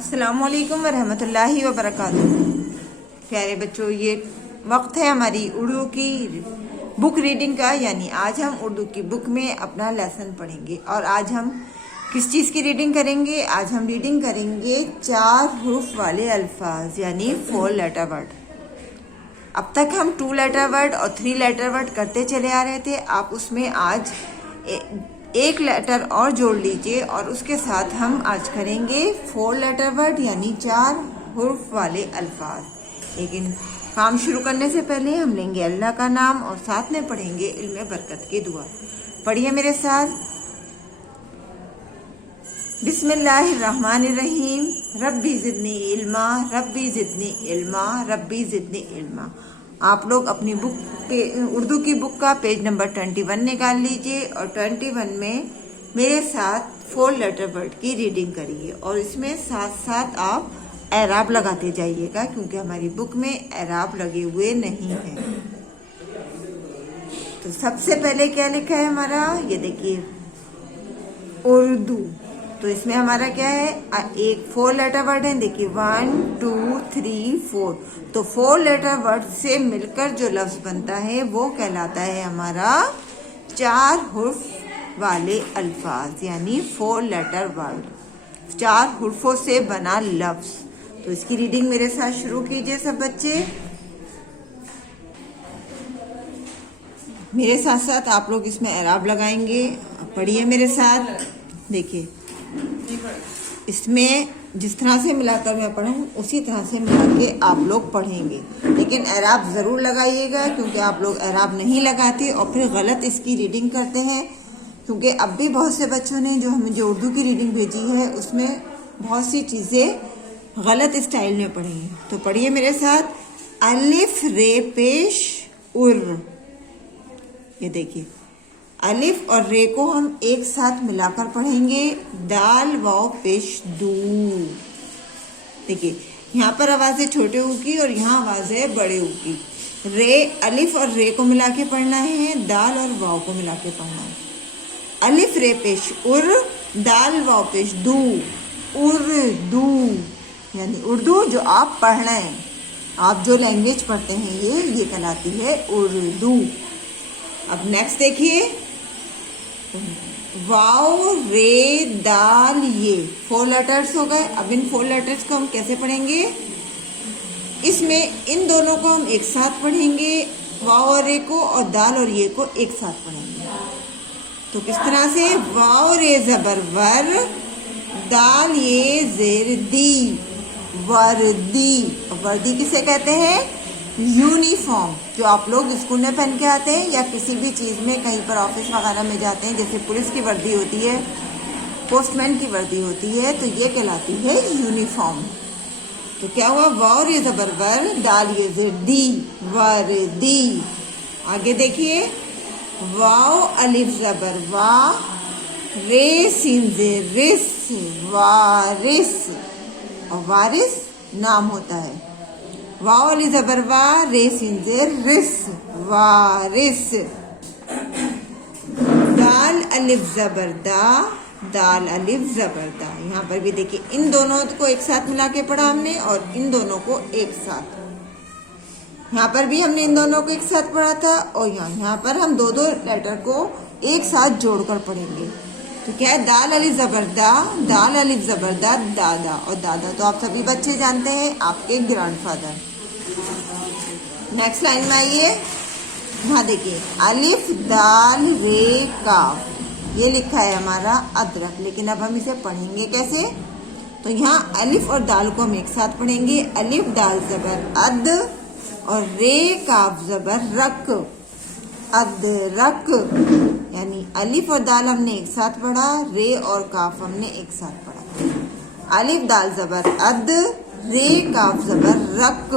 अस्सलामुअलैकुम वरहमतुल्लाहि वबरकातुहू। प्यारे बच्चों, ये वक्त है हमारी उर्दू की बुक रीडिंग का, यानी आज हम उर्दू की बुक में अपना लेसन पढ़ेंगे। और आज हम किस चीज़ की रीडिंग करेंगे? आज हम रीडिंग करेंगे 4 हुर्फ वाले अल्फाज, यानी 4 लेटर वर्ड। अब तक हम 2 लेटर वर्ड और 3 लेटर वर्ड करते चले आ रहे थे। आप उसमें आज एक लेटर और जोड़ लीजिए और उसके साथ हम आज करेंगे 4 लेटर वर्ड, यानी 4 हुर्फ वाले अल्फाज। लेकिन काम शुरू करने से पहले हम लेंगे अल्लाह का नाम और साथ में पढ़ेंगे इल्म बरकत की दुआ। पढ़िए मेरे साथ। बिस्मिल्लाहिर्रहमानिर्रहीम। रब्बी ज़िदनी इल्मा, रब्बी ज़िदनी इल्मा, रब्बी ज़िदनी इल्मा। आप लोग अपनी बुक पे उर्दू की बुक का पेज नंबर 21 निकाल लीजिए और 21 में मेरे साथ 4 लेटर वर्ड की रीडिंग करिए और इसमें साथ साथ आप एराब लगाते जाइएगा, क्योंकि हमारी बुक में एराब लगे हुए नहीं हैं। तो सबसे पहले क्या लिखा है हमारा, ये देखिए उर्दू। तो इसमें हमारा क्या है, एक 4 लेटर वर्ड है। देखिए 1 2 3 4। तो 4 लेटर वर्ड से मिलकर जो लफ्ज बनता है वो कहलाता है हमारा 4 हुर्फ वाले अल्फाज, यानी 4 लेटर वर्ड, 4 हुर्फों से बना लफ्ज। तो इसकी रीडिंग मेरे साथ शुरू कीजिए सब बच्चे। मेरे साथ साथ आप लोग इसमें एराब लगाएंगे। पढ़िए मेरे साथ। देखिए इसमें जिस तरह से मिलाकर मैं पढ़ूं उसी तरह से मिला के आप लोग पढ़ेंगे, लेकिन एराब ज़रूर लगाइएगा, क्योंकि आप लोग एराब नहीं लगाते और फिर गलत इसकी रीडिंग करते हैं। क्योंकि अब भी बहुत से बच्चों ने जो हमें उर्दू की रीडिंग भेजी है उसमें बहुत सी चीज़ें गलत स्टाइल में पढ़ी हैं। तो पढ़िए मेरे साथ। अलिफ रे पेश उर। ये देखिए अलिफ और रे को हम एक साथ मिलाकर पढ़ेंगे। दाल वाव पेश दू। देखिए यहाँ पर आवाज़ है छोटे ऊ की और यहाँ आवाज़ है बड़े ऊ की। रे, अलिफ और रे को मिला के पढ़ना है, दाल और वाव को मिला के पढ़ना है। अलिफ रे पेश उर, दाल वाव पेश दू, उर्दू, यानी उर्दू जो आप पढ़ रहे हैं, आप जो लैंग्वेज पढ़ते हैं ये कहलाती है उर्दू। अब नेक्स्ट देखिए वाव रे दाल, ये 4 लेटर्स हो गए। अब इन 4 लेटर्स को हम कैसे पढ़ेंगे? इसमें इन दोनों को हम एक साथ पढ़ेंगे, वाव और रे को, और दाल और ये को एक साथ पढ़ेंगे। तो किस तरह से? वाव रे जबर वर, दाल ये जेर दी, वर्दी। वर्दी किसे कहते हैं? यूनिफॉर्म, जो आप लोग स्कूल में पहन के आते हैं या किसी भी चीज़ में कहीं पर ऑफिस वगैरह में जाते हैं, जैसे पुलिस की वर्दी होती है, पोस्टमैन की वर्दी होती है, तो ये कहलाती है यूनिफॉर्म। तो क्या हुआ? वाव ये ज़बर वर, दाल ये ज़ेर दी, वर्दी। आगे देखिए वाव अलिफ ज़बर वा, रे सीन ज़ेर रिस, वारिस। और वारिस नाम होता है। वाव अली ज़बर वा, रे सीन ज़ेर रिस, वारिस। दाल अलिफ ज़बर दा, दाल अलिफ ज़बर दा। यहाँ पर भी देखिए इन दोनों को एक साथ मिला के पढ़ा हमने और इन दोनों को एक साथ। यहाँ पर भी हमने इन दोनों को एक साथ पढ़ा था और यहाँ पर हम 2-2 लेटर को एक साथ जोड़कर पढ़ेंगे। तो क्या है? दाल अलिफ ज़बर दा, दाल अलिफ ज़बर दा, दादा। और दादा तो आप सभी बच्चे जानते हैं, आपके ग्रैंडफादर। नेक्स्ट लाइन में आइए। यहाँ देखिए अलिफ दाल रे काफ, ये लिखा है हमारा अदरक। लेकिन अब हम इसे पढ़ेंगे कैसे? तो यहाँ अलिफ और दाल को हम एक साथ पढ़ेंगे। अलिफ दाल ज़बर अद और रे काफ ज़बर रक, अदरक। यानी अलिफ और दाल हमने एक साथ पढ़ा, रे और काफ हमने एक साथ पढ़ा। अलिफ दाल ज़बर अद, रे काफ ज़बर रक,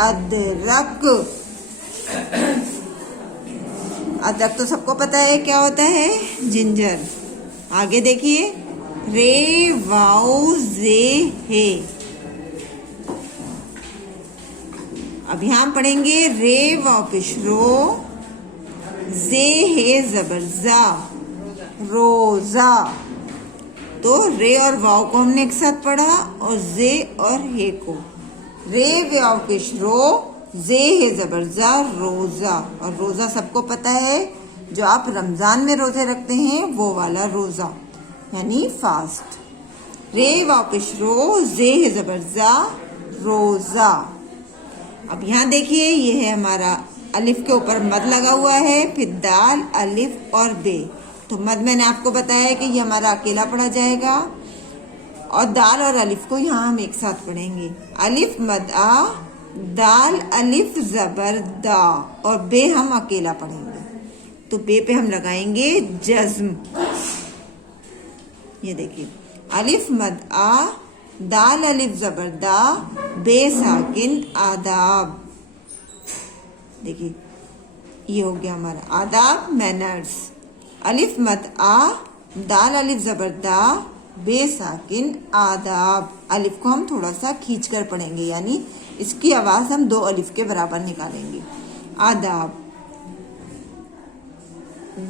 अदरक। अदरक तो सबको पता है क्या होता है, जिंजर। आगे देखिए रे वाउ जे हे। अब यहाँ पढ़ेंगे रे वाउ पेश रो, जे हे ज़बर जा, रोजा। तो रे और वाव को हमने एक साथ पढ़ा और जे और हे को। रे वाव पेश रो, जे हे जबर जा, रोजा। और रोजा सबको पता है, जो आप रमजान में रोजे रखते हैं वो वाला रोजा, यानी फास्ट। रे वाव पेश रो, जे हे जबर जा, रोजा। अब यहाँ देखिए, ये है हमारा अलिफ के ऊपर मद लगा हुआ है, फिर दाल, अलिफ और बे। तो मद मैंने आपको बताया है कि ये हमारा अकेला पढ़ा जाएगा, और दाल और अलिफ को यहाँ हम एक साथ पढ़ेंगे। अलिफ मद आ, दाल अलिफ जबर दा, और बे हम अकेला पढ़ेंगे। तो बे पे हम लगाएंगे जज्म। ये देखिए, अलिफ मद आ, दाल अलिफ जबर दा, बे साकिन आदाब। देखिए, ये हो गया हमारा आदाब, मैनर्स। अलिफ मद आ, दाल अलिफ जबर दा, बे साकिन आदाब। अलिफ को हम थोड़ा सा खींच कर पढ़ेंगे, यानी इसकी आवाज हम 2 अलिफ के बराबर निकालेंगे। आदाब,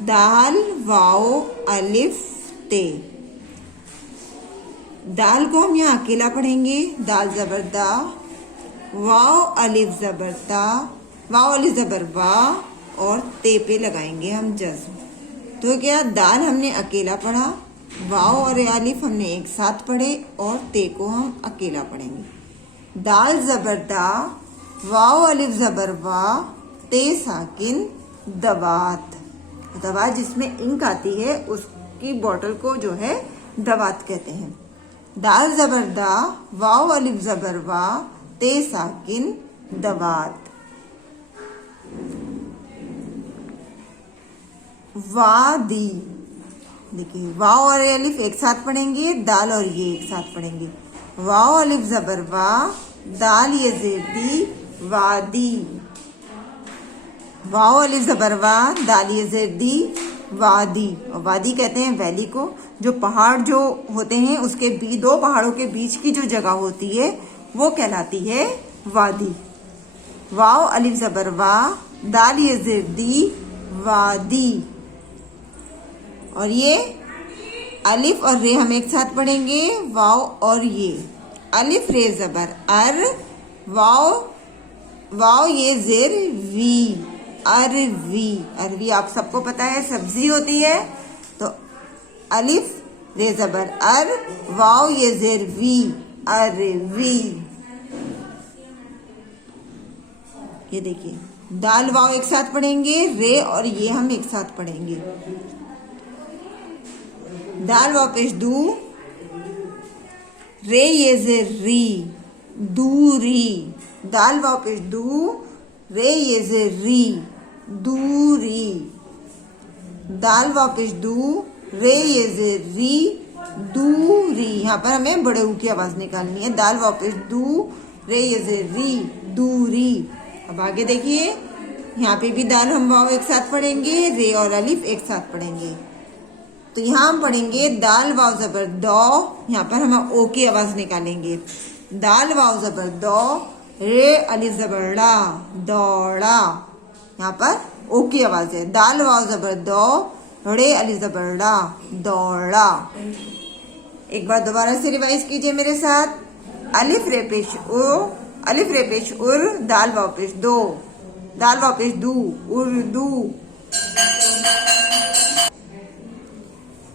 दाल वाओ अलिफ ते। दाल को हम यहाँ अकेला पढ़ेंगे, दाल जबर दा, वाओ अलिफ जबर ता, वाओ अलिफ जबर वा, और ते पे लगाएंगे हम जज्म। तो क्या, दाल हमने अकेला पढ़ा, वाओ और अलिफ हमने एक साथ पढ़े, और ते को हम अकेला पढ़ेंगे। दाल जबर दा, वाओ अलिफ जबर वा, ते साकिन दवात। दवात जिसमें इंक आती है उसकी बोतल को जो है दवात कहते हैं। दाल जबर दा, वाओ अलिफ जबर वा, ते साकिन दवात। वादी। देखिए, वाओ और अलिफ एक साथ पढ़ेंगे, दाल और ये एक साथ पढ़ेंगे। वाओ अलिफ जबर वा, दाल ये जेर दी, वादी। वाओ अलिफ जबर वा, दाल ये जेर दी, वादी। और वादी कहते हैं वैली को, जो पहाड़ जो होते हैं उसके 2 पहाड़ों के बीच की जो जगह होती है वो कहलाती है वादी। वाओ अलिफ जबर वा, दाल ये जेर दी, वादी। और ये अलिफ और रे हम एक साथ पढ़ेंगे, वाओ और ये। अलिफ रे जबर अर, वाओ वाओ ये जेर वी, अरवी। अरवी आप सबको पता है सब्जी होती है, तो अलिफ रे जबर अर, वाओ ये जेर वी, अरवी। ये देखिए, दाल वाओ एक साथ पढ़ेंगे, रे और ये हम एक साथ पढ़ेंगे। दाल वाओ पेश दू, रे ये जेर री, दूरी। दाल वाओ पेश दू, रे ये जेर री, दूरी। दाल वाओ पेश दू, रे ये जेर री, दूरी। यहाँ पर हमें बड़े ऊ की आवाज निकालनी है। दाल वाओ पेश दू, रे ये जेर री, दूरी। अब आगे देखिए, यहाँ पे भी दाल हम वाओ एक साथ पढ़ेंगे, रे और अलिफ एक साथ पढ़ेंगे। तो यहाँ हम पढ़ेंगे दाल वाव जबर दो, यहाँ पर हम ओ की आवाज निकालेंगे। दाल वाव जबर दो, रे अलिफ जबर ला, दौड़ा। यहाँ पर ओ की आवाज है। दाल वाव जबर दो, रे अलिफ जबर ला, दौड़ा। एक बार दोबारा से रिवाइज कीजिए मेरे साथ। अलिफ रे पेश ओ, अलिफ रे पेश उर, दाल वाव पेश दो, दाल वाव पेश दू, उर्दू।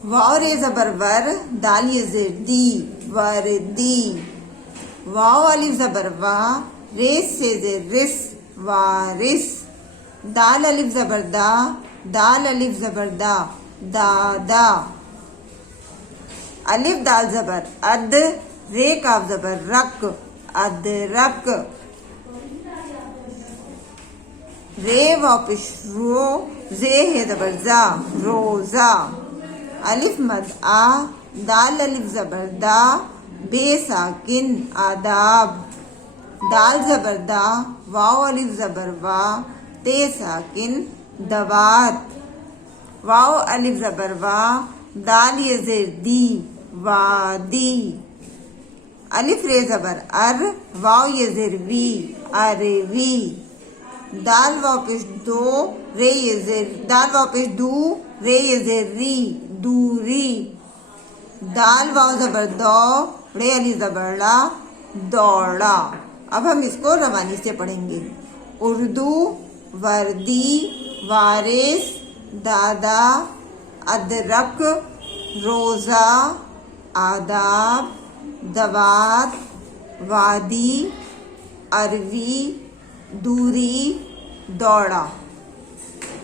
वाव रे जबर वर, दाल ये जेर दी, वर्दी। वाव अलिफ जबर वा, रेस से जेर रिस, वारिस। दाल अलिफ जबर दा, दाल अलिफ जबर दा, दादा। अलिफ दाल जबर अद, रे काफ जबर रक, अदरक। रे वापिश रो, जे है जबर जा, रोजा। अलिफ मद आ, दाल अलिफ जबर दा, बे साकिन आदाब। दाल जबर दा, वाव अलिफ जबर वा, ते साकिन दवात। वाव अलिफ जबर वा, दाल ये जेर दी, वादी। अलिफ रे जबर अर, वाव ये जेर वी, अरवी। दाल वाव पेश दो, रे ये जेर, दाल वाव पेश दू, रे ये जेर री, दूरी। दाल वाव जबर दौ, रे अली जबर ला, दौड़ा। अब हम इसको रवानी से पढ़ेंगे। उर्दू, वर्दी, वारिस, दादा, अदरक, रोज़ा, आदाब, दवात, वादी, अरवी, दूरी, दौड़ा।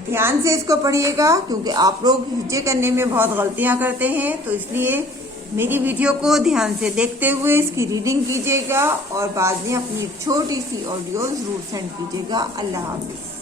ध्यान से इसको पढ़िएगा क्योंकि आप लोग हिज्जे करने में बहुत गलतियां करते हैं, तो इसलिए मेरी वीडियो को ध्यान से देखते हुए इसकी रीडिंग कीजिएगा और बाद में अपनी एक छोटी सी ऑडियो ज़रूर सेंड कीजिएगा। अल्लाह हाफिज़।